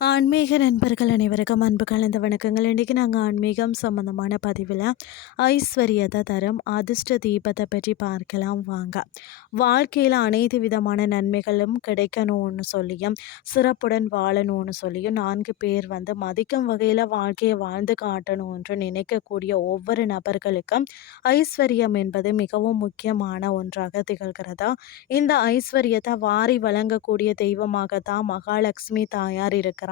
ஆன்மீக நண்பர்கள் அனைவருக்கும் அன்பு கலந்த வணக்கங்கள். இன்றைக்கி நாங்கள் ஆன்மீகம் சம்மந்தமான பதிவில் ஐஸ்வர்யத்தை தரும் அதிர்ஷ்ட தீபத்தை பற்றி பார்க்கலாம் வாங்க. வாழ்க்கையில் அனைத்து விதமான நன்மைகளும் கிடைக்கணும்னு சொல்லியும் சிறப்புடன் வாழணும்னு சொல்லியும் நான்கு பேர் வந்து மதிக்கும் வகையில் வாழ்க்கையை வாழ்ந்து காட்டணும்னு நினைக்கக்கூடிய ஒவ்வொரு நபர்களுக்கும் ஐஸ்வர்யம் என்பது மிகவும் முக்கியமான ஒன்றாக திகழ்கிறதா? இந்த ஐஸ்வர்யத்தை வாரி வழங்கக்கூடிய தெய்வமாகத்தான் மகாலட்சுமி தாயார் இருக்கிறார்.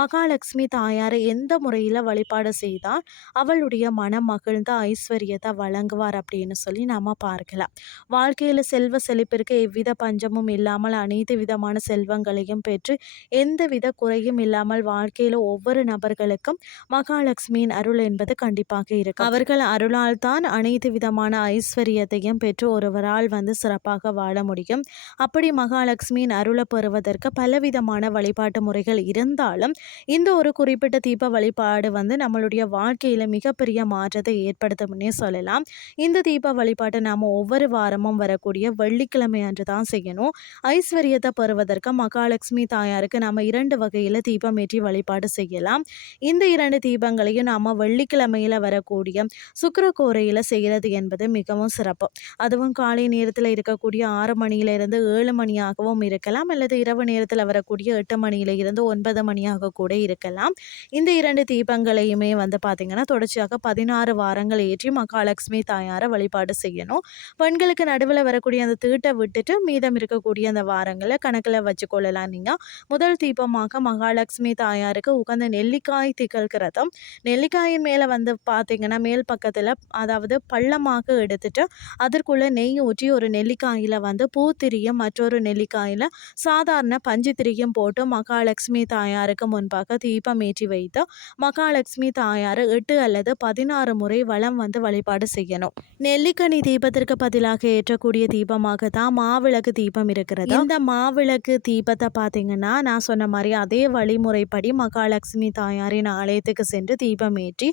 மகாலட்சுமி தாயாரை எந்த முறையில் வழிபாடு செய்தால் அவளுடைய மனம் மகிழ்ந்த ஐஸ்வர்யத்தை வழங்குவார் அப்படின்னு சொல்லி நாம் பார்க்கலாம். வாழ்க்கையில் செல்வ செழிப்பிற்கு எவ்வித பஞ்சமும் இல்லாமல் அனைத்து விதமான செல்வங்களையும் பெற்று எந்தவித குறையும் இல்லாமல் வாழ்க்கையில் ஒவ்வொரு நபர்களுக்கும் மகாலட்சுமியின் அருள் என்பது கண்டிப்பாக இருக்கும். அவர்கள் அருளால் தான் அனைத்து விதமான ஐஸ்வர்யத்தையும் பெற்று ஒருவரால் வந்து சிறப்பாக வாழ முடியும். அப்படி மகாலட்சுமியின் அருளை பெறுவதற்கு பலவிதமான வழிபாட்டு முறைகள் இருந்தாலும் இந்த ஒரு குறிப்பிட்ட தீப வழிபாடு வந்து நம்மளுடைய வாழ்க்கையில் மிகப்பெரிய மாற்றத்தை ஏற்படுத்தும்னே சொல்லலாம். இந்த தீப வழிபாட்டை நாம் ஒவ்வொரு வாரமும் வரக்கூடிய வெள்ளிக்கிழமை அன்று தான் செய்யணும். ஐஸ்வர்யத்தை பெறுவதற்கு மகாலட்சுமி தாயாருக்கு நம்ம இரண்டு வகையில் தீபம் ஏற்றி வழிபாடு செய்யலாம். இந்த இரண்டு தீபங்களையும் நாம் வெள்ளிக்கிழமையில் வரக்கூடிய சுக்கரக்கோரையில் செய்கிறது என்பது மிகவும் சிறப்பு. அதுவும் காலை நேரத்தில் இருக்கக்கூடிய ஆறு மணியிலிருந்து ஏழு மணியாகவும் இருக்கலாம் அல்லது இரவு நேரத்தில் வரக்கூடிய எட்டு மணியிலிருந்து இருந்து ஒன்பது மணியாக கூட இருக்கலாம். இந்த இரண்டு தீபங்களையுமே வந்து பார்த்திங்கன்னா தொடர்ச்சியாக பதினாறு வாரங்கள் ஏற்றி மகாலட்சுமி தாயாரை வழிபாடு செய்யணும். பெண்களுக்கு நடுவில் வரக்கூடிய அந்த தீட்டை விட்டுட்டு மீதம் இருக்கக்கூடிய அந்த வாரங்களை கணக்கில் வச்சுக்கொள்ளலாம். நீங்கள் முதல் தீபமாக மகாலட்சுமி தாயாருக்கு உகந்த நெல்லிக்காய் திகழ்கிறதும் நெல்லிக்காயின் மேலே வந்து பார்த்திங்கன்னா மேல் பக்கத்தில் அதாவது பள்ளமாக எடுத்துட்டு அதற்குள்ளே நெய் ஊற்றி ஒரு நெல்லிக்காயில் வந்து பூத்திரியும் மற்றொரு நெல்லிக்காயில் சாதாரண பஞ்சு திரியும் போட்டு மகாலட்சுமி தாய் தாயாருக்கு முன்பாக தீபம் ஏற்றி வைத்து மகாலட்சுமி தாயார் எட்டு அல்லது பதினாறு முறை வளம் வந்து வழிபாடு செய்யணும். நெல்லிக்கனி தீபத்திற்கு பதிலாக ஏற்றக்கூடிய தீபமாக தான் மாவிளக்கு தீபம் இருக்கிறது. இந்த மாவிளக்கு தீபத்தை பார்த்தீங்கன்னா நான் சொன்ன மாதிரி அதே வழிமுறைப்படி மகாலட்சுமி தாயாரின் ஆலயத்துக்கு சென்று தீபம் ஏற்றி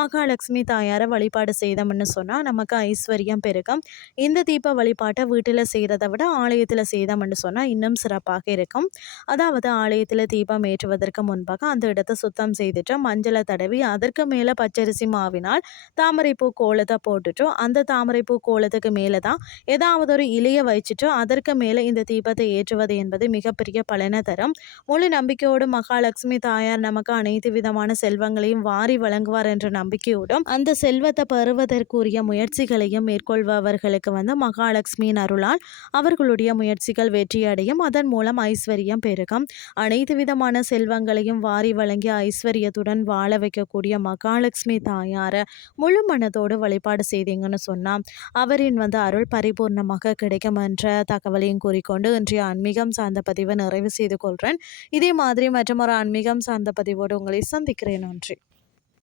மகாலட்சுமி தாயாரை வழிபாடு செய்தோம்னு சொன்னால் நமக்கு ஐஸ்வர்யம் பெருகும். இந்த தீப வழிபாட்டை வீட்டில் செய்கிறத விட ஆலயத்தில் செய்தோம்னு சொன்னால் இன்னும் சிறப்பாக இருக்கும். அதாவது ஆலயத்தில் தீபம் ஏற்றுவதற்கு முன்பாக அந்த இடத்தை சுத்தம் செய்துட்டு மஞ்சளை தடவி அதற்கு மேலே பச்சரிசி மாவினால் தாமரைப்பூ கோலத்தை போட்டுட்டு அந்த தாமரைப்பூ கோலத்துக்கு மேலே தான் ஏதாவது ஒரு இலையை வச்சுட்டு அதற்கு மேலே இந்த தீபத்தை ஏற்றுவது என்பது மிகப்பெரிய பலனை தரும். முழு நம்பிக்கையோடு மகாலட்சுமி தாயார் நமக்கு அனைத்து விதமான செல்வங்களையும் வாரி வழங்குவார் என்ற நம்பிக்கையோடும் அந்த செல்வத்தை பெறுவதற்குரிய முயற்சிகளையும் மேற்கொள்பவர்களுக்கு வந்து மகாலட்சுமியின் அருளால் அவர்களுடைய முயற்சிகள் வெற்றியடையும். அதன் மூலம் ஐஸ்வர்யம் பெருகும். அனைத்து விதமான செல்வங்களையும் வாரி வழங்கி ஐஸ்வர்யத்துடன் வாழ வைக்கக்கூடிய மகாலட்சுமி தாயாரை முழு மனதோடு வழிபாடு செய்தீங்கன்னு சொன்னால் அவரின் வந்து அருள் பரிபூர்ணமாக கிடைக்கும் என்ற தகவலையும் கூறிக்கொண்டு இன்றைய ஆன்மீகம் சார்ந்த பதிவை நிறைவு செய்து கொள்கிறேன் இதே மாதிரி மற்றும் ஒரு ஆன்மீகம் சார்ந்த பதிவோடு உங்களை சந்திக்கிறேன். நன்றி.